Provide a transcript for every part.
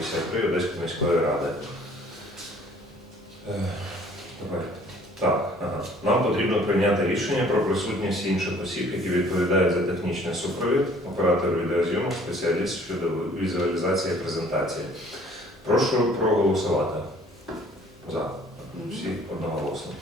53 Одеської міської ради. Е, Давай. Так, ага. Нам потрібно прийняти рішення про присутність інших осіб, які відповідають за технічний супровід, оператор відеозйомок, спеціаліст щодо візуалізації презентації. Прошу проголосувати. За. Всі одноголосно.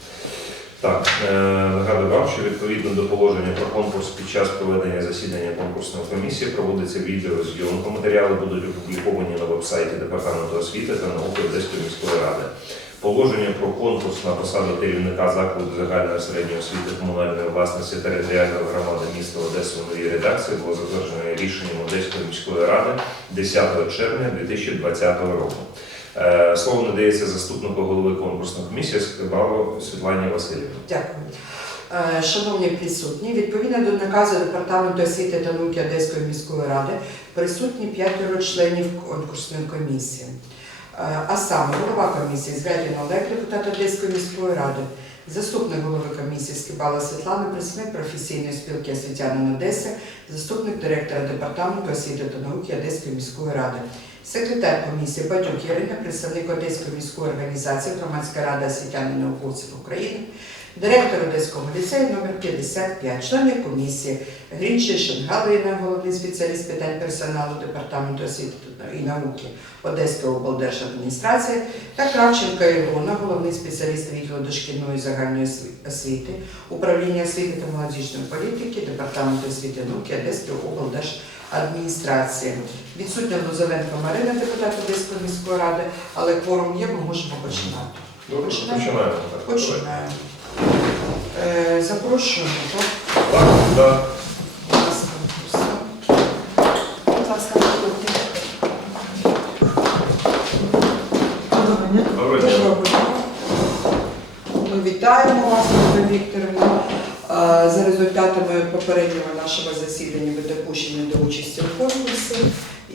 Так, е, нагадую вам, що відповідно до положення про конкурс під час проведення засідання конкурсної комісії проводиться відеозйомка. Матеріали будуть опубліковані на вебсайті Департаменту освіти та науки Одеської міської ради. Положення про конкурс на посаду керівника закладу загальної середньої освіти комунальної власності територіальної громади міста Одеси у новій редакції було затверджено рішенням Одеської міської ради 10 червня 2020 року. Е, Слово надається заступнику голови конкурсної комісії Скибало Світлані Васильівні. Дякую. Е, Шановні присутні, відповідно до наказу Департаменту освіти та науки Одеської міської ради присутні п'ятеро членів конкурсної комісії. Е, А саме голова комісії Звягін Олег, депутат Одеської міської ради, заступник голови комісії Скибала Світлана, представник професійної спілки освітянин Одеси, заступник директора департаменту освіти та науки Одеської міської ради. Секретар комісії Батюк Ірина, представник Одеської міської організації Громадська рада освітян і науковців України, директор Одеського ліцею номер 55, члени комісії Грінчишин Галина, головний спеціаліст питань персоналу департаменту освіти і науки Одеської облдержадміністрації та Кравченко Ілона, головний спеціаліст відділу дошкільної загальної освіти, управління освіти та молодіжної політики, департаменту освіти і науки Одеської облдержадміністрації. Відсутня Лузовенко Марина, депутат Одеської міської ради, але кворум є, ми можемо починати. Добре, Починаємо? починаємо. Е, Запрошуємо. так? Так, да. Будь ласка, Руслан. Будь ласка, продукти. Доброго дня. Доброго дня. Ми вітаємо вас, Ольга Вікторівна. За результатами попереднього нашого засідання ви допущені до участі у конкурсі.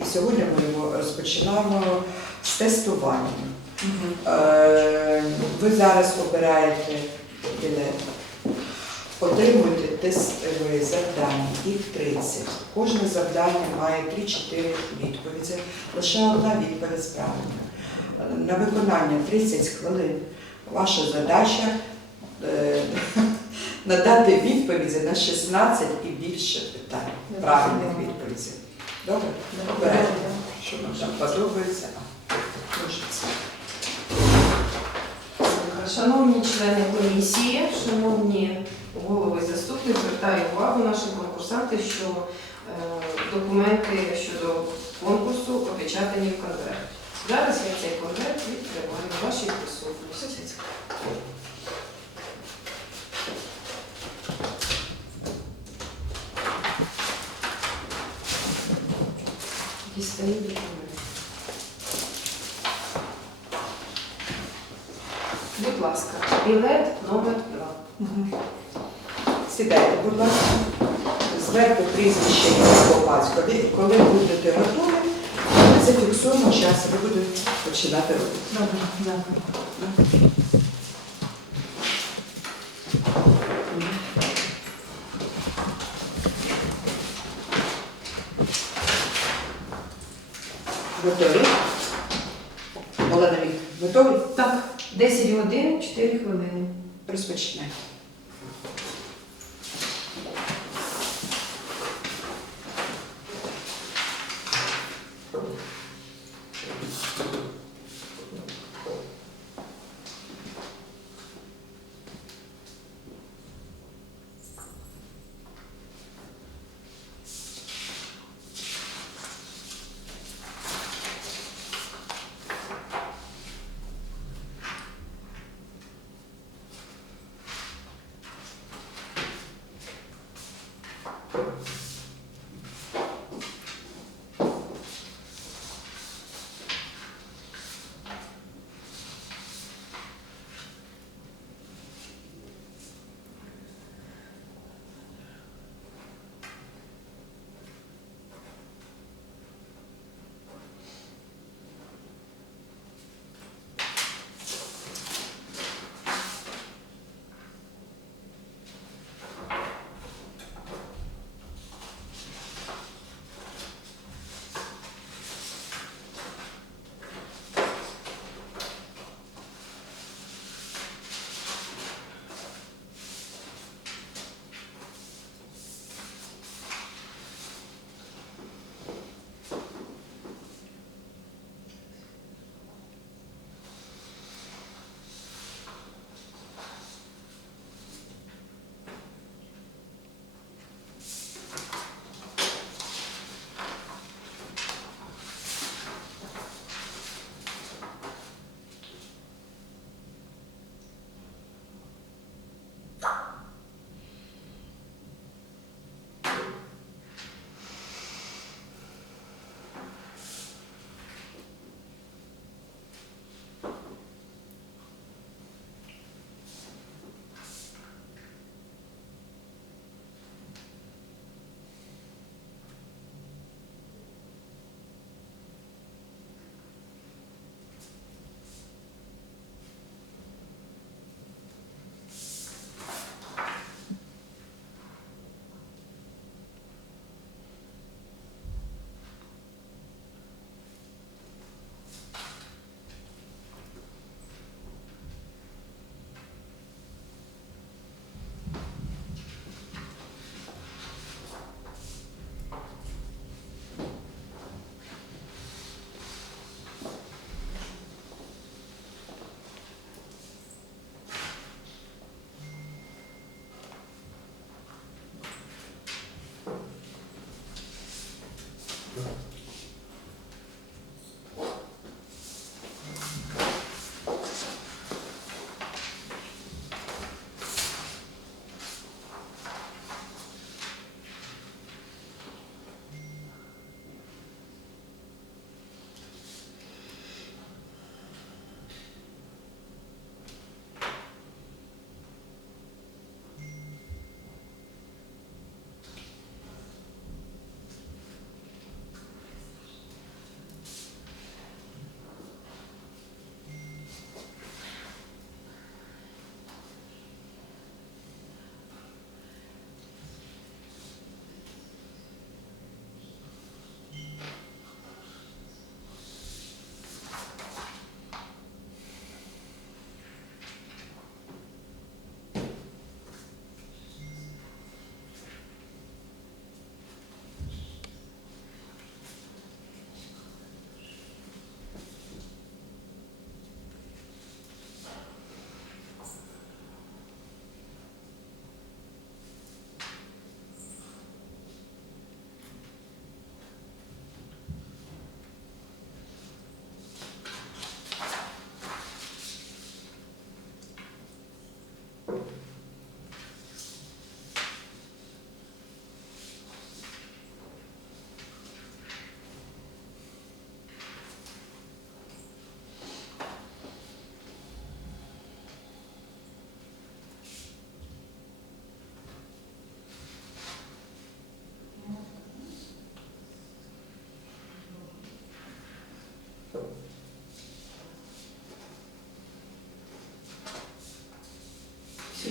І сьогодні ми його розпочинаємо з тестування. Е, Ви зараз обираєте білет. Отримуєте тестові завдання, їх 30. Кожне завдання має 3-4 відповіді. Лише одна відповідь правильна. На виконання 30 хвилин. Ваша задача е, надати відповіді на 16 і більше питань. Правильних відповідей. Добре? Обирайте, що вам там подобається. А. Шановні члени комісії, шановні голови і заступник, звертаю увагу нашим конкурсантам, що е, документи щодо конкурсу опечатані в конверт. Зараз я цей конверт відкриваю в вашій присутності. Дістаю документ. Будь ласка, білет номер 2. Сідайте, будь ласка. Зверху прізвище ім'я по. Коли будете готові, ми зафіксуємо час, і ви будете починати робити. Добре, дякую. Готові? Олена Вік, готові? Так, 10 годин, 4 хвилини. Розпочнемо.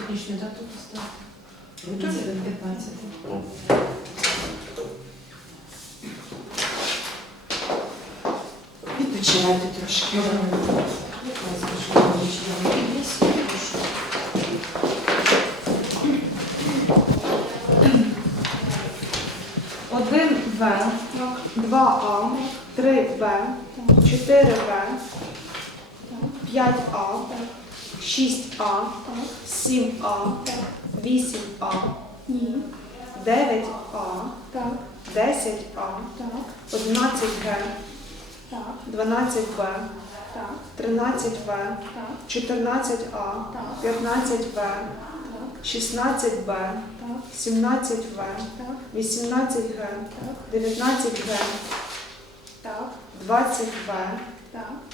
Сьогоднішню дату поставити. Готові? 15. Ну, Відпочивайте трошки. Один В, два А, три Б, чотири 7А, 8А, Ні. 9А, Так. 10А, Так. 11Г, 12Б, Так. 13В, Так. 14А, Так. 15В, Так. 16Б, Так. 17В, Так. 18Г, 19Г, Так. 20В,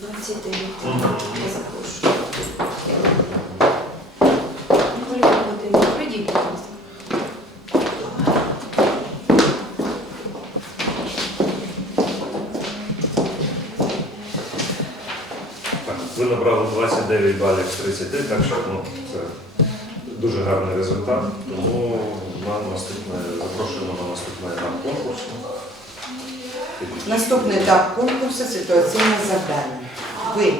29 А, 30 В. Я запрошую. Ольга Володимирівна, прийдіть, будь ласка. Так, ви набрали 29 балів з 30, так що ну, це дуже гарний результат. Тому на наступне запрошуємо на наступний етап конкурсу. Наступний етап конкурсу ситуаційне завдання. Ви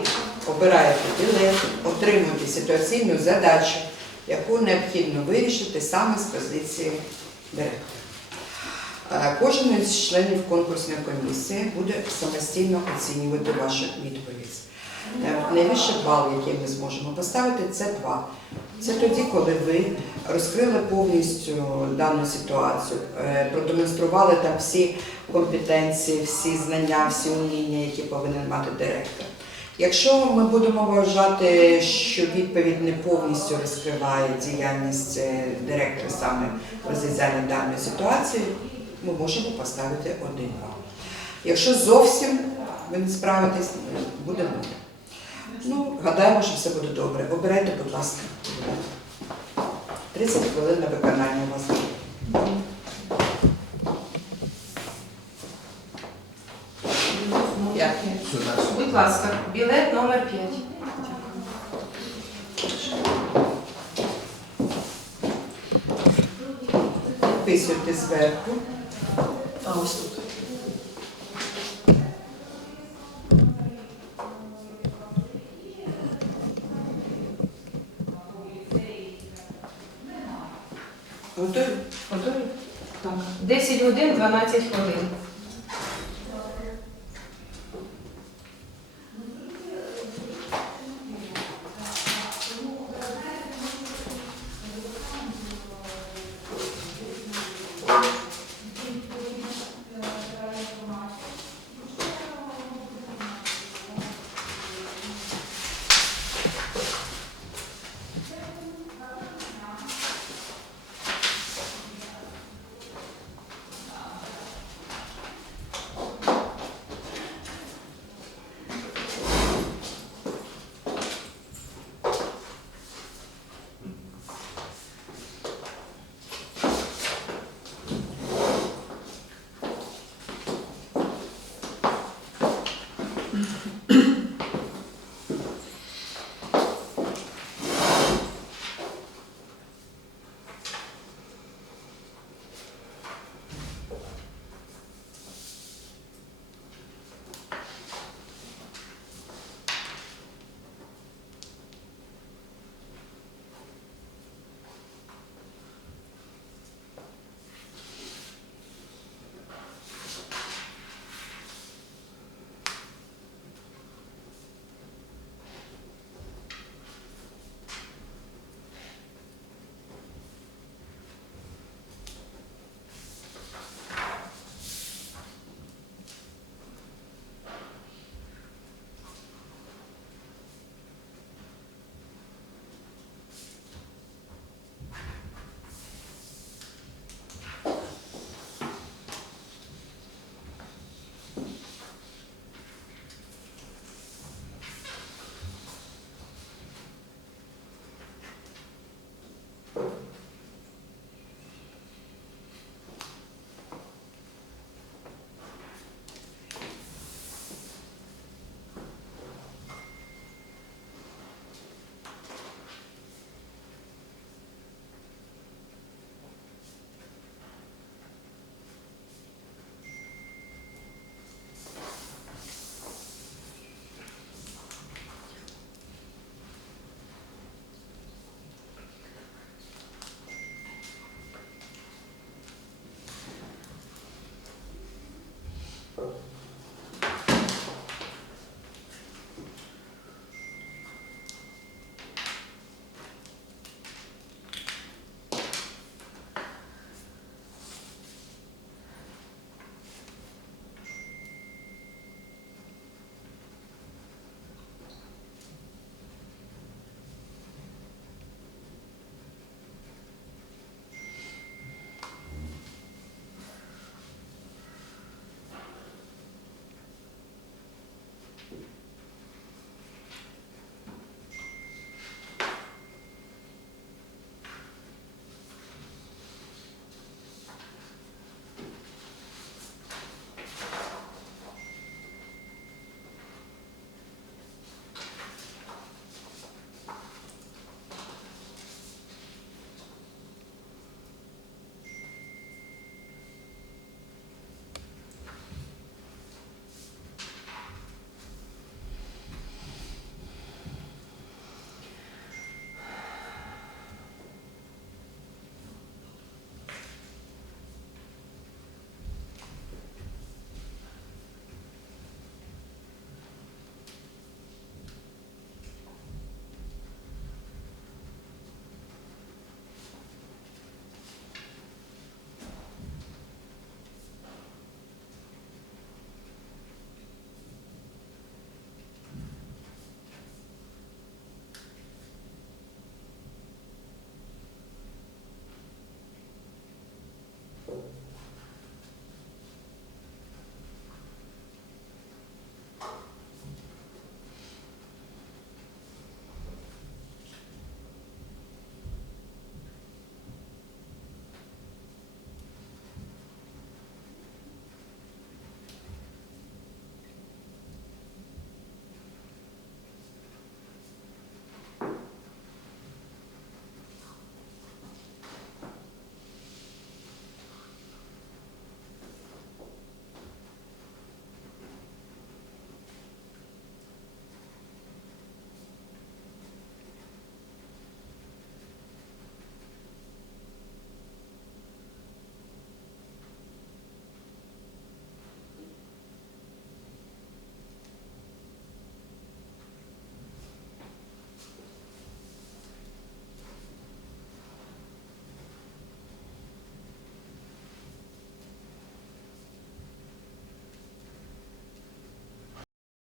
обираєте білет, отримуєте ситуаційну задачу, яку необхідно вирішити саме з позиції директора. Е, Кожен із членів конкурсної комісії буде самостійно оцінювати вашу відповідь. Е, Найвищий бал, який ми зможемо поставити, це два. Це тоді, коли ви розкрили повністю дану ситуацію, е, продемонстрували там всі компетенції, всі знання, всі уміння, які повинен мати директор. Якщо ми будемо вважати, що відповідь не повністю розкриває діяльність е, директора саме в розв'язанні даної ситуації, ми можемо поставити один бал. Якщо зовсім ви не справитесь, буде нуль. Ну, гадаємо, що все буде добре. Обирайте, будь ласка. 30 хвилин на виконання вас. є. П'ять. Будь ласка, білет номер 5. Підписуйте зверху. А ось тут. Готові? Готові? Так. 10 годин 12 хвилин.